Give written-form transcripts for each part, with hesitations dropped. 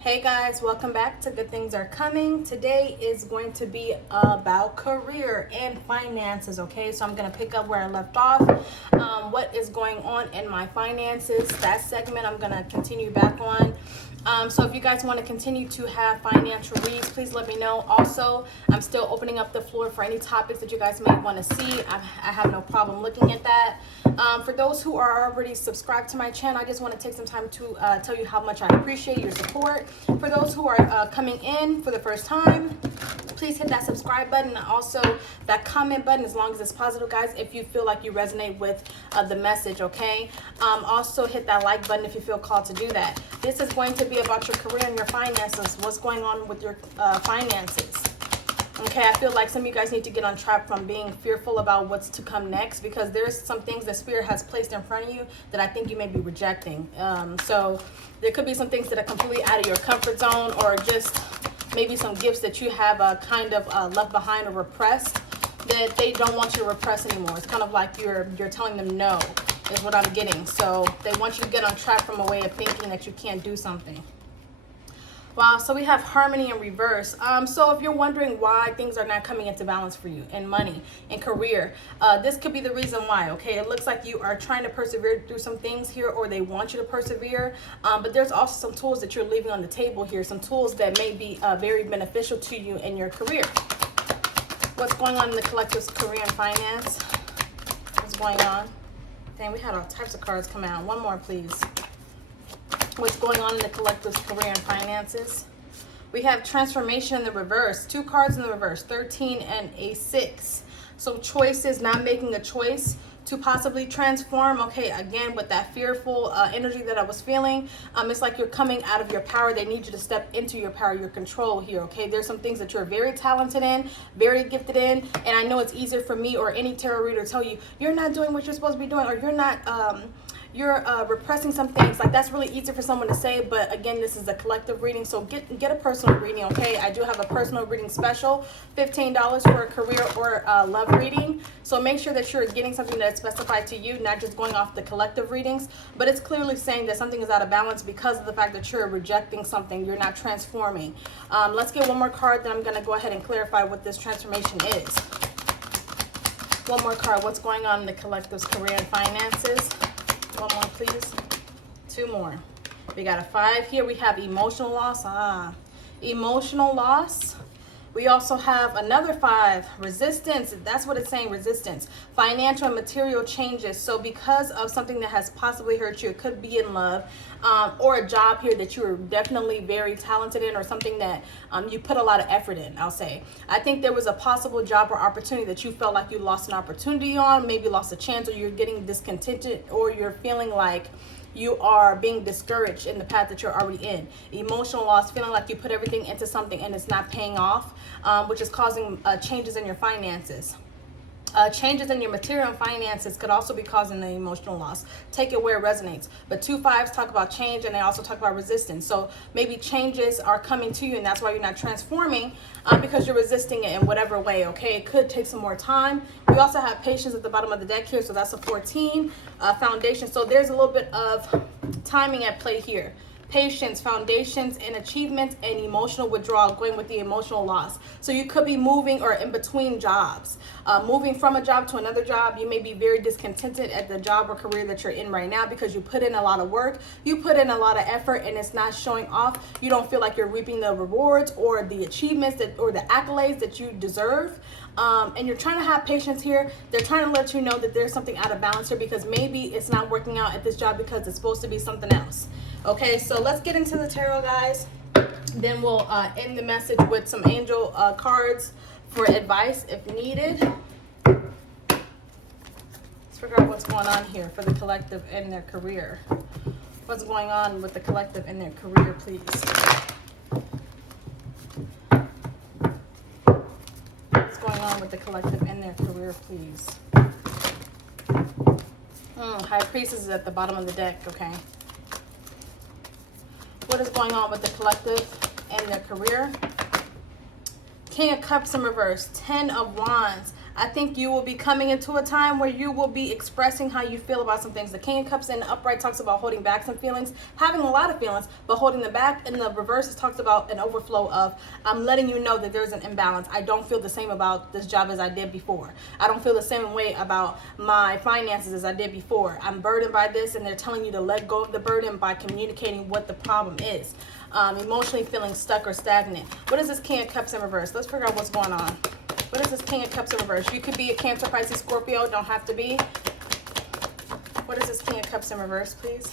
Hey guys, welcome back to Good Things Are Coming. Today is going to be about career and finances, okay? So I'm going to pick up where I left off. What is going on in my finances? That segment I'm going to continue back on. So if you guys want to continue to have financial reads, please let me know. Also, I'm still opening up the floor for any topics that you guys may want to see. I have no problem looking at that. For those who are already subscribed to my channel, I just want to take some time to tell you how much I appreciate your support. For those who are coming in for the first time, please hit that subscribe button and also that comment button as long as it's positive, guys, if you feel like you resonate with the message, okay? Also hit that like button if you feel called to do that. This is going to be about your career and your finances. What's going on with your finances? Okay, I feel like some of you guys need to get on track from being fearful about what's to come next, because there's some things that Spirit has placed in front of you that I think you may be rejecting. So there could be some things that are completely out of your comfort zone, or just maybe some gifts that you have kind of left behind or repressed that they don't want you to repress anymore. It's kind of like you're telling them no, is what I'm getting. So they want you to get on track from a way of thinking that you can't do something. Wow, so we have harmony in reverse. So if you're wondering why things are not coming into balance for you in money and career, this could be the reason why, okay? It looks like you are trying to persevere through some things here, or they want you to persevere. But there's also some tools that you're leaving on the table here, some tools that may be very beneficial to you in your career. What's going on in the collective's career and finance? What's going on? Dang, we had all types of cards come out. One more, please. What's going on in the collective's career and finances? We have transformation in the reverse. Two cards in the reverse, 13 and a 6. So choices, not making a choice to possibly transform. Okay, again, with that fearful energy that I was feeling, it's like you're coming out of your power. They need you to step into your power, your control here, okay? There's some things that you're very talented in, very gifted in, and I know it's easier for me or any tarot reader to tell you, you're not doing what you're supposed to be doing, or you're not... you're repressing some things. Like, that's really easy for someone to say, but again, this is a collective reading, so get a personal reading, okay? I do have a personal reading special, $15 for a career or love reading. So make sure that you're getting something that's specified to you, not just going off the collective readings. But it's clearly saying that something is out of balance because of the fact that you're rejecting something, you're not transforming. Let's get one more card, then I'm going to go ahead and clarify what this transformation is. One more card. What's going on in the collective's career and finances? One more, please. Two more. We got a 5 here. We have emotional loss. Emotional loss. We also have another 5, resistance. That's what it's saying, resistance. Financial and material changes. So because of something that has possibly hurt you, it could be in love, or a job here that you are definitely very talented in, or something that you put a lot of effort in, I'll say. I think there was a possible job or opportunity that you felt like you lost an opportunity on, maybe lost a chance, or you're getting discontented, or you're feeling like you are being discouraged in the path that you're already in. Emotional loss, feeling like you put everything into something and it's not paying off, which is causing changes in your finances. Changes in your material and finances could also be causing the emotional loss. Take it where it resonates. But 2 5s talk about change, and they also talk about resistance. So maybe changes are coming to you, and that's why you're not transforming, because you're resisting it in whatever way, okay? It could take some more time. We also have patience at the bottom of the deck here, so that's a 14. Foundation. So there's a little bit of timing at play here. Patience, foundations, and achievements, and emotional withdrawal, going with the emotional loss. So you could be moving or in between jobs, moving from a job to another job. You may be very discontented at the job or career that you're in right now because you put in a lot of work, you put in a lot of effort, and it's not showing off. You don't feel like you're reaping the rewards or the achievements or the accolades that you deserve. And you're trying to have patience here. They're trying to let you know that there's something out of balance here, because maybe it's not working out at this job because it's supposed to be something else. Okay, so let's get into the tarot, guys. Then we'll end the message with some angel cards for advice if needed. Let's figure out what's going on here for the collective and their career. What's going on with the collective and their career, please? What's going on with the collective and their career, please? High Priestess is at the bottom of the deck, okay? What is going on with the collective and their career? King of Cups in reverse, 10 of Wands. I think you will be coming into a time where you will be expressing how you feel about some things. The King of Cups in the upright talks about holding back some feelings, having a lot of feelings, but holding them back. In the reverse, it talks about an overflow of, I'm letting you know that there's an imbalance. I don't feel the same about this job as I did before. I don't feel the same way about my finances as I did before. I'm burdened by this, and they're telling you to let go of the burden by communicating what the problem is. Emotionally feeling stuck or stagnant. What is this King of Cups in reverse? Let's figure out what's going on. What is this King of Cups in reverse? You could be a Cancer, Pisces, Scorpio. Don't have to be. What is this King of Cups in reverse, please?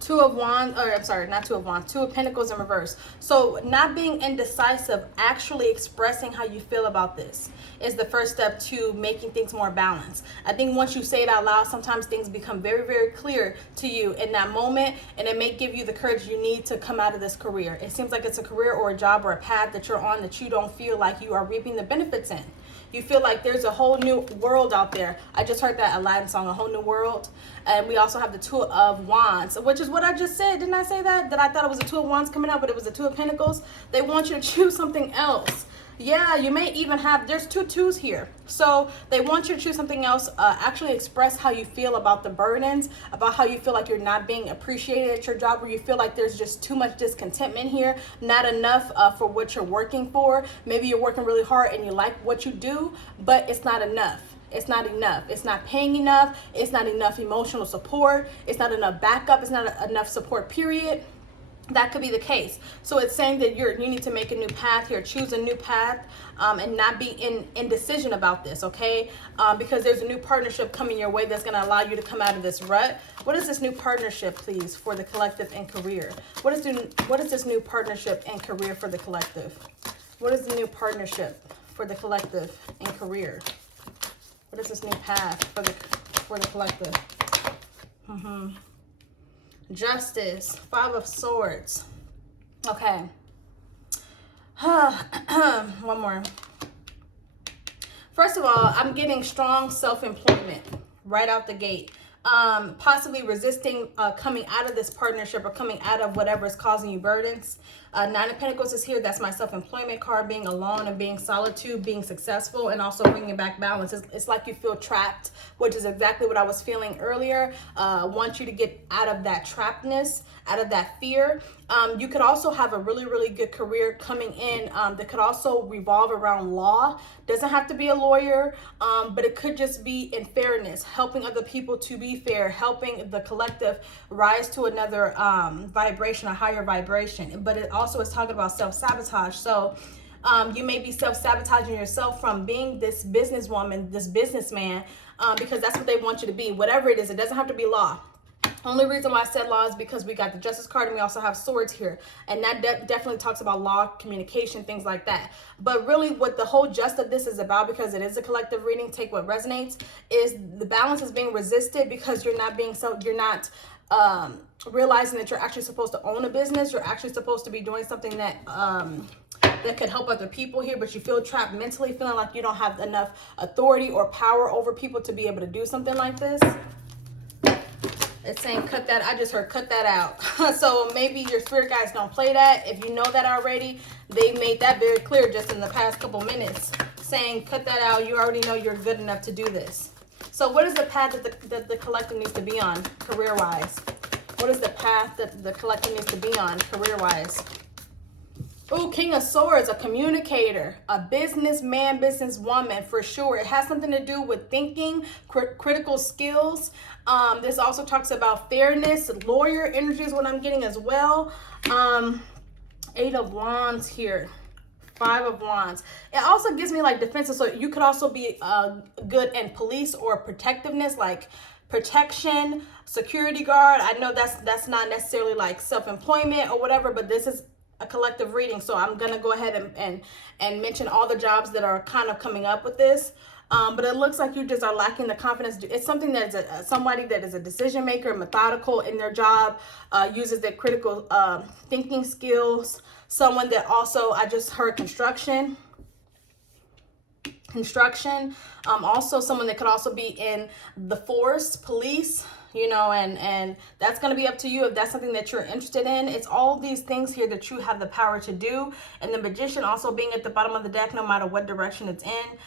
Two of Wands, or I'm sorry, not Two of Wands, Two of Pentacles in reverse. So not being indecisive, actually expressing how you feel about this is the first step to making things more balanced. I think once you say it out loud, sometimes things become very, very clear to you in that moment, and it may give you the courage you need to come out of this career. It seems like it's a career or a job or a path that you're on that you don't feel like you are reaping the benefits in. You feel like there's a whole new world out there. I just heard that Aladdin song, A Whole New World. And we also have the Two of Wands, which is what I just said. Didn't I say that? That I thought it was a Two of Wands coming out, but it was a Two of Pentacles. They want you to choose something else. Yeah, you may even have, there's two twos here. So they want you to choose something else. Actually express how you feel about the burdens, about how you feel like you're not being appreciated at your job, where you feel like there's just too much discontentment here, not enough for what you're working for. Maybe you're working really hard and you like what you do, but it's not enough. It's not enough. It's not paying enough. It's not enough emotional support. It's not enough backup. It's not enough support, period. That could be the case. So it's saying that you need to make a new path here, choose a new path, and not be in indecision about this, okay? Because there's a new partnership coming your way that's going to allow you to come out of this rut. What is this new partnership, please, for the collective and career? What is this new partnership and career for the collective? What is the new partnership for the collective and career? What is this new path for the collective? Justice, Five of Swords. Okay. One more. First of all, I'm getting strong self-employment right out the gate. Possibly resisting coming out of this partnership or coming out of whatever is causing you burdens. Nine of Pentacles is here. That's my self-employment card, being alone and being solitude, being successful, and also bringing back balance. It's like you feel trapped, which is exactly what I was feeling earlier. Want you to get out of that trappedness, out of that fear. You could also have a really, really good career coming in that could also revolve around law. Doesn't have to be a lawyer, but it could just be in fairness, helping other people to be fair, helping the collective rise to another vibration, a higher vibration. But it also is talking about self-sabotage. So you may be self-sabotaging yourself from being this businesswoman, this businessman, because that's what they want you to be. Whatever it is, it doesn't have to be law. Only reason why I said law is because we got the Justice card and we also have swords here. And that definitely talks about law, communication, things like that. But really what the whole gist of this is about, because it is a collective reading, take what resonates, is the balance is being resisted because you're not realizing that you're actually supposed to own a business. You're actually supposed to be doing something that that could help other people here, but you feel trapped mentally, feeling like you don't have enough authority or power over people to be able to do something like this. It's saying cut that. I just heard cut that out. So maybe your spirit guides don't play that. If you know that already, they made that very clear just in the past couple minutes, saying cut that out. You already know you're good enough to do this. So what is the path that the collective needs to be on career-wise? What is the path that the collective needs to be on career-wise? Oh, King of Swords, a communicator, a businessman, businesswoman, for sure. It has something to do with thinking, critical skills. This also talks about fairness. Lawyer energy is what I'm getting as well. Eight of Wands here. Five of Wands. It also gives me like defensive. So you could also be good in police or protectiveness, like protection, security guard. I know that's not necessarily like self-employment or whatever, but this is a collective reading. So I'm going to go ahead and mention all the jobs that are kind of coming up with this. But it looks like you just are lacking the confidence. It's something that is somebody that is a decision maker, methodical in their job, uses their critical thinking skills. Someone that also, I just heard construction. Also someone that could also be in the force, police. you know, and that's going to be up to you if that's something that you're interested in. It's all these things here that you have the power to do. And the Magician also being at the bottom of the deck, no matter what direction it's in,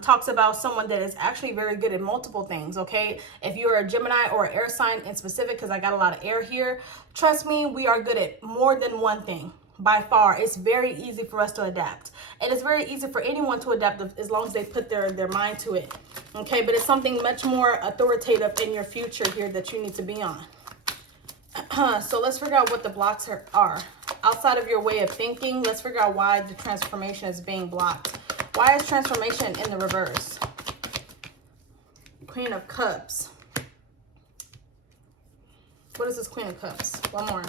talks about someone that is actually very good at multiple things, okay? If you're a Gemini or air sign in specific, because I got a lot of air here, trust me, we are good at more than one thing. By far, it's very easy for us to adapt, and it's very easy for anyone to adapt as long as they put their mind to it, okay? But it's something much more authoritative in your future here that you need to be on. So let's figure out what the blocks are outside of your way of thinking. Let's figure out why the transformation is being blocked. Why is transformation in the reverse? Queen of Cups. What is this Queen of Cups? One more.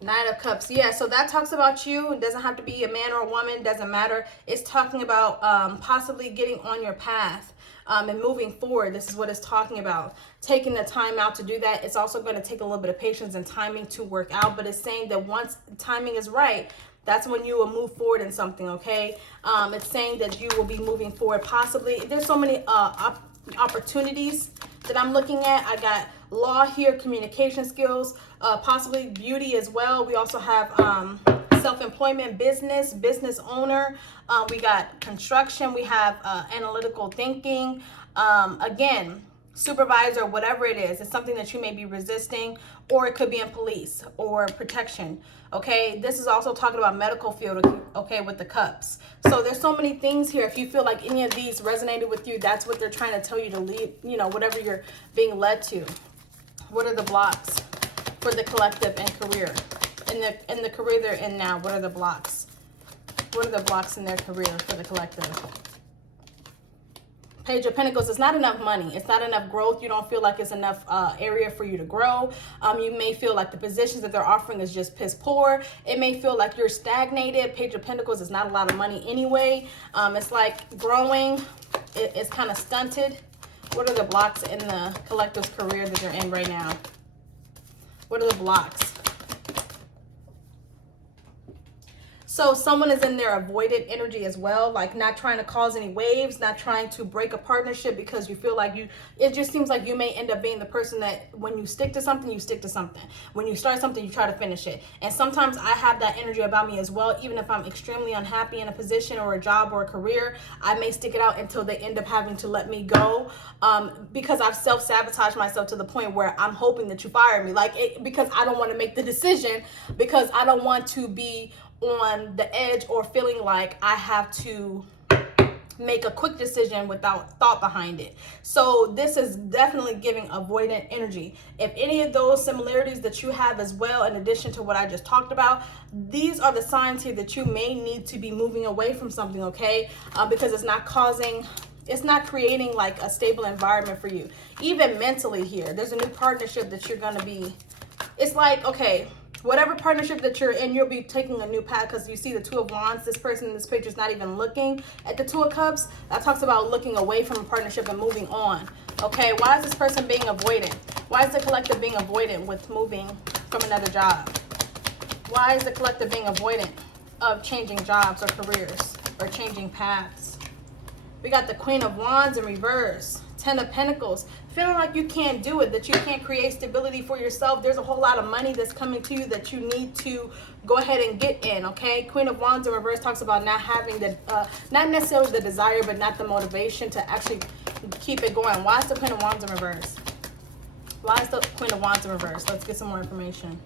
Knight of Cups. Yeah, so that talks about you. It doesn't have to be a man or a woman. Doesn't matter. It's talking about possibly getting on your path and moving forward. This is what it's talking about. Taking the time out to do that. It's also going to take a little bit of patience and timing to work out. But it's saying that once timing is right, that's when you will move forward in something, okay? It's saying that you will be moving forward. Possibly. There's so many opportunities that I'm looking at. I got law here, communication skills, possibly beauty as well. We also have self-employment, business owner. We got construction. We have analytical thinking. Again, supervisor, whatever it is. It's something that you may be resisting, or it could be in police or protection. Okay, this is also talking about medical field, okay, with the cups. So there's so many things here. If you feel like any of these resonated with you, that's what they're trying to tell you to lead, you know, whatever you're being led to. What are the blocks for the collective and career? In the career they're in now, what are the blocks? What are the blocks in their career for the collective? Page of Pentacles. It's not enough money. It's not enough growth. You don't feel like it's enough area for you to grow. You may feel like the positions that they're offering is just piss poor. It may feel like you're stagnated. Page of Pentacles is not a lot of money anyway. It's like growing. It's kind of stunted. What are the blocks in the collective's career that you're in right now? What are the blocks? So someone is in their avoided energy as well, like not trying to cause any waves, not trying to break a partnership because you feel like it just seems like you may end up being the person that when you stick to something, you stick to something. When you start something, you try to finish it. And sometimes I have that energy about me as well. Even if I'm extremely unhappy in a position or a job or a career, I may stick it out until they end up having to let me go because I've self-sabotaged myself to the point where I'm hoping that you fire me. Because I don't want to make the decision, because I don't want to be on the edge or feeling like I have to make a quick decision without thought behind it. So this is definitely giving avoidant energy. If any of those similarities that you have as well, in addition to what I just talked about, these are the signs here that you may need to be moving away from something, okay? Because it's not creating like a stable environment for you. Even mentally here, there's a new partnership that you're gonna be, it's like, okay, whatever partnership that you're in, you'll be taking a new path, because you see the Two of Wands. This person in this picture is not even looking at the Two of Cups. That talks about looking away from a partnership and moving on. Okay, why is this person being avoidant? Why is the collective being avoidant with moving from another job? Why is the collective being avoidant of changing jobs or careers or changing paths? We got the Queen of Wands in reverse. Ten of Pentacles. Feeling like you can't do it, that you can't create stability for yourself. There's a whole lot of money that's coming to you that you need to go ahead and get in, okay? Queen of Wands in reverse talks about not having the, not necessarily the desire, but not the motivation to actually keep it going. Why is the Queen of Wands in reverse? Why is the Queen of Wands in reverse? Let's get some more information.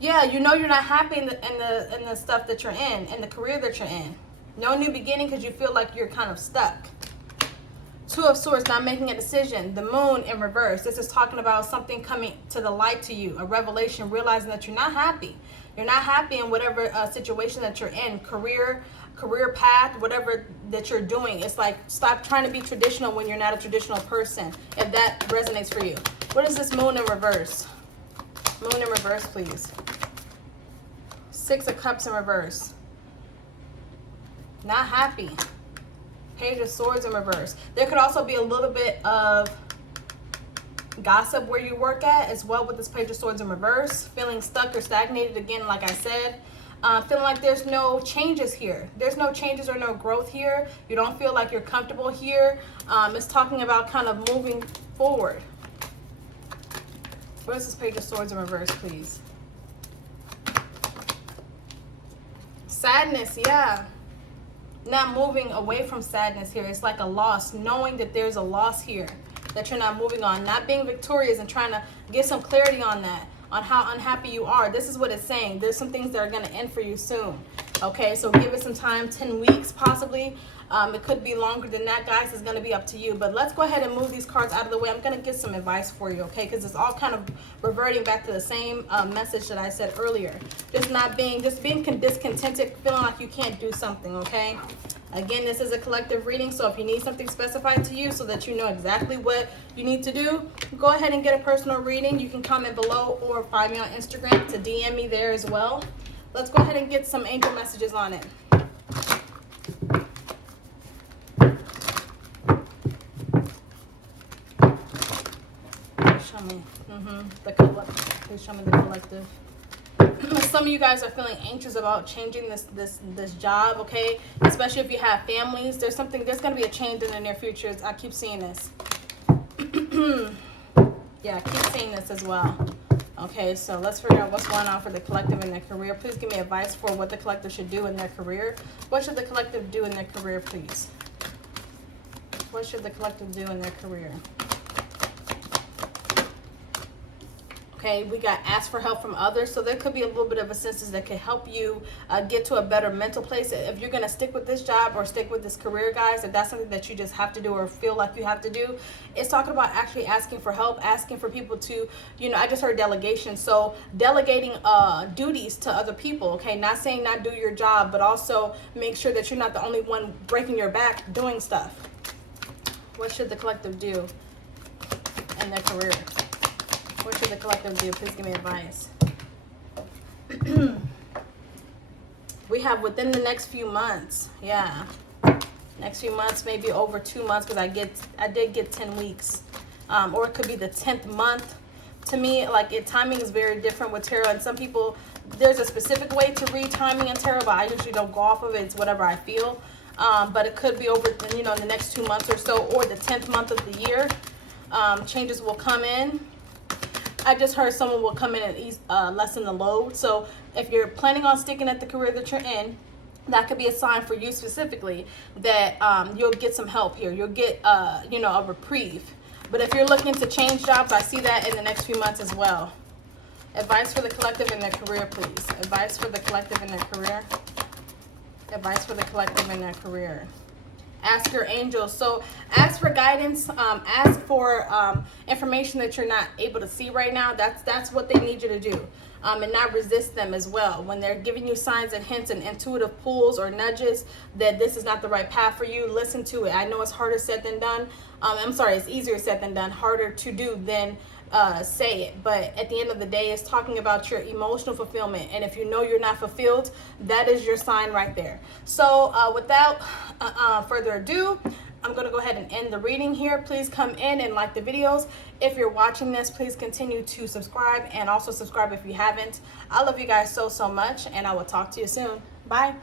Yeah, you know you're not happy in the stuff that you're in the career that you're in. No new beginning because you feel like you're kind of stuck. Two of Swords, not making a decision. The Moon in reverse. This is talking about something coming to the light to you. A revelation, realizing that you're not happy. You're not happy in whatever situation that you're in. Career path, whatever that you're doing. It's like, stop trying to be traditional when you're not a traditional person. If that resonates for you. What is this Moon in reverse? Moon in reverse, please. Six of Cups in reverse. Not happy. Page of Swords in reverse. There could also be a little bit of gossip where you work at as well with this Page of Swords in reverse. Feeling stuck or stagnated again, like I said. Feeling like there's no changes here. There's no changes or no growth here. You don't feel like you're comfortable here. It's talking about kind of moving forward. Where's this Page of Swords in reverse, please? Sadness, yeah. Not moving away from sadness here. It's like a loss, knowing that there's a loss here that you're not moving on, not being victorious, and trying to get some clarity on that, on how unhappy you are. This is what it's saying. There's some things that are going to end for you soon. Okay, so give it some time, 10 weeks possibly. It could be longer than that, guys. It's going to be up to you. But let's go ahead and move these cards out of the way. I'm going to get some advice for you, okay? Because it's all kind of reverting back to the same message that I said earlier. Just being discontented, feeling like you can't do something, okay? Again, this is a collective reading, so if you need something specified to you so that you know exactly what you need to do, go ahead and get a personal reading. You can comment below or find me on Instagram to DM me there as well. Let's go ahead and get some angel messages on it. Show me. Please show me the collective. Some of you guys are feeling anxious about changing this job, okay? Especially if you have families. There's going to be a change in the near future. I keep seeing this. Yeah, I keep seeing this as well. Okay, so let's figure out what's going on for the collective in their career. Please give me advice for what the collective should do in their career. What should the collective do in their career, please? What should the collective do in their career? Okay, we got ask for help from others. So there could be a little bit of assistance that could help you get to a better mental place. If you're going to stick with this job or stick with this career, guys, if that's something that you just have to do or feel like you have to do, it's talking about actually asking for help, asking for people to, I just heard delegation. So delegating duties to other people, okay? Not saying not do your job, but also make sure that you're not the only one breaking your back doing stuff. What should the collective do in their career? What should the collective do? Please give me advice. We have within the next few months. Yeah. Next few months, maybe over 2 months, because I did get 10 weeks. Or it could be the 10th month. To me, like timing is very different with tarot. And some people, there's a specific way to read timing in tarot, but I usually don't go off of it. It's whatever I feel. But it could be over, in the next 2 months or so, or the 10th month of the year. Changes will come in. I just heard someone will come in and lessen the load. So if you're planning on sticking at the career that you're in, that could be a sign for you specifically that you'll get some help here. You'll get, a reprieve. But if you're looking to change jobs, I see that in the next few months as well. Advice for the collective in their career, please. Advice for the collective in their career. Advice for the collective in their career. Ask your angels. So ask for guidance. Ask for information that you're not able to see right now. That's what they need you to do. And not resist them as well. When they're giving you signs and hints and intuitive pulls or nudges that this is not the right path for you, listen to it. I know it's harder said than done. It's easier said than done. Harder to do than say it. But at the end of the day, it's talking about your emotional fulfillment. And if you know you're not fulfilled, that is your sign right there. So without further ado, I'm going to go ahead and end the reading here. Please come in and like the videos. If you're watching this, please continue to subscribe, and also subscribe if you haven't. I love you guys so much, and I will talk to you soon. Bye.